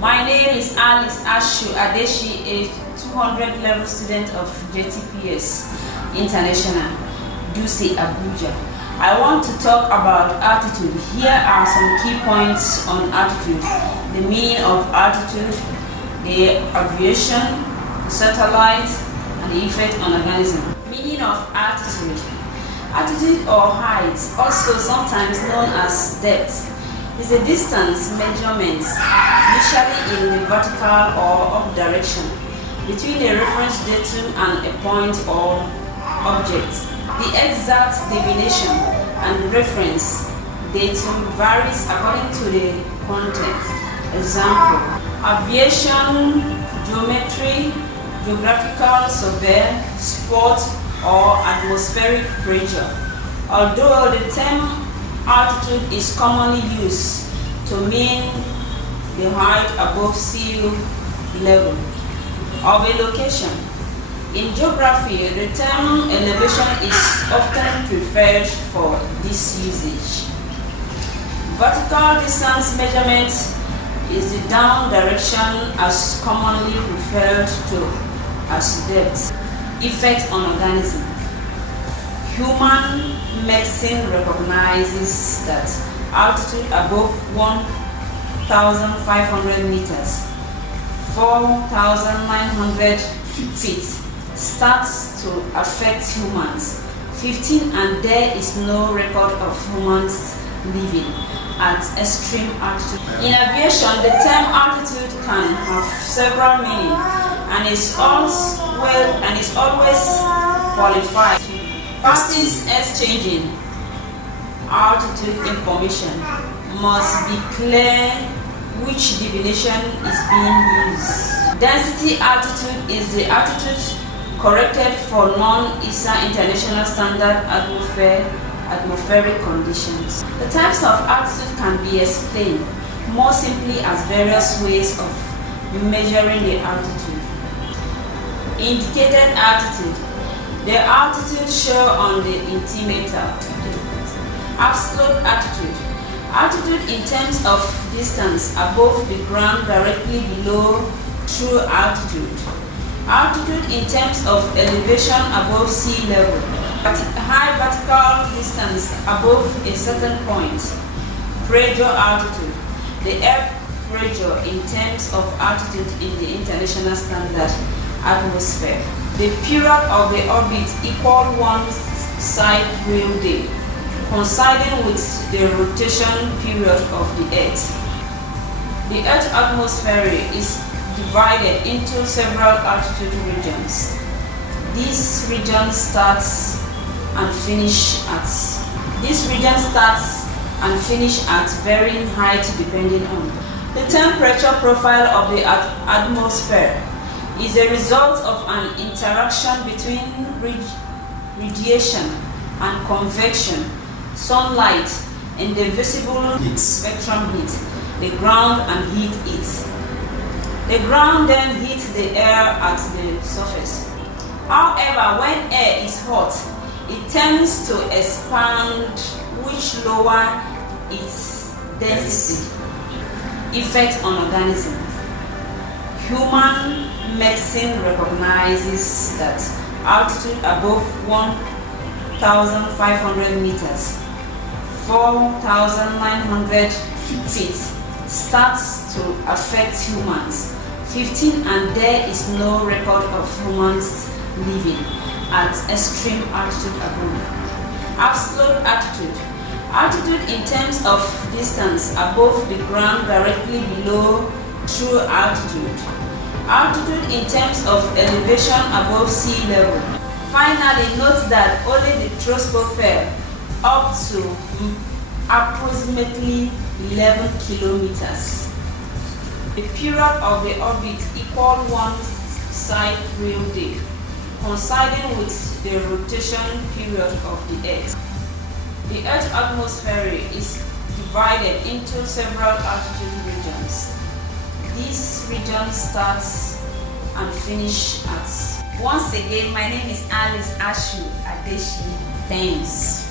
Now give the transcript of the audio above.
My name is Ashu Adeshi, a 200 level student of Jpts International, Dutse, Abuja. I want to talk about altitude. Here are some key points on altitude: the meaning of altitude, the aviation, the satellite, and the effect on organism. Meaning of altitude. Altitude or height, also sometimes known as depth, is a distance measurement, usually in the vertical or up direction, between a reference datum and a point or object. The exact definition and reference datum varies according to the content. Example: aviation, geometry, geographical survey, sport, or atmospheric pressure. Although the term altitude is commonly used to mean the height above sea level of a location. In geography, the term elevation is often preferred for this usage. Vertical distance measurement is the down direction, as commonly referred to as depth. Effect on organism. Human medicine recognizes that altitude above 1,500 meters, 4,900 feet, starts to affect humans. 15 and there is no record of humans living at extreme altitude. In aviation, the term altitude can have several meanings and is always qualified. Parties exchanging altitude information must be clear which definition is being used. Density altitude is the altitude corrected for non-ESA International Standard atmospheric conditions. The types of altitude can be explained more simply as various ways of measuring the altitude. Indicated altitude. The altitude shown on the altimeter. Absolute altitude. Altitude in terms of distance above the ground directly below true altitude. Altitude in terms of elevation above sea level. High vertical distance above a certain point. Pressure altitude. The air pressure in terms of altitude in the International Standard atmosphere. The period of the orbit equal one sidereal day, coinciding with the rotation period of the Earth. The Earth's atmosphere is divided into several altitude regions. These regions start and finish at varying height depending on the temperature profile of the atmosphere. Is a result of an interaction between radiation and convection, sunlight, and the visible spectrum heat, the ground, and heat it. The ground then heats the air at the surface. However, when air is hot, it tends to expand, which lowers its density. Effect on organism. Human medicine recognizes that altitude above 1,500 meters, 4,900 feet, starts to affect humans. 15 and there is no record of humans living at extreme altitude above. Absolute altitude. Altitude in terms of distance above the ground directly below true altitude. Altitude in terms of elevation above sea level. Finally, note that only the troposphere up to approximately 11 kilometers. The period of the orbit equal one sidereal day, coinciding with the rotation period of the Earth. The Earth's atmosphere is divided into several altitude regions. These regions start and finish at. Once again, my name is Ashu Adeshi. Thanks.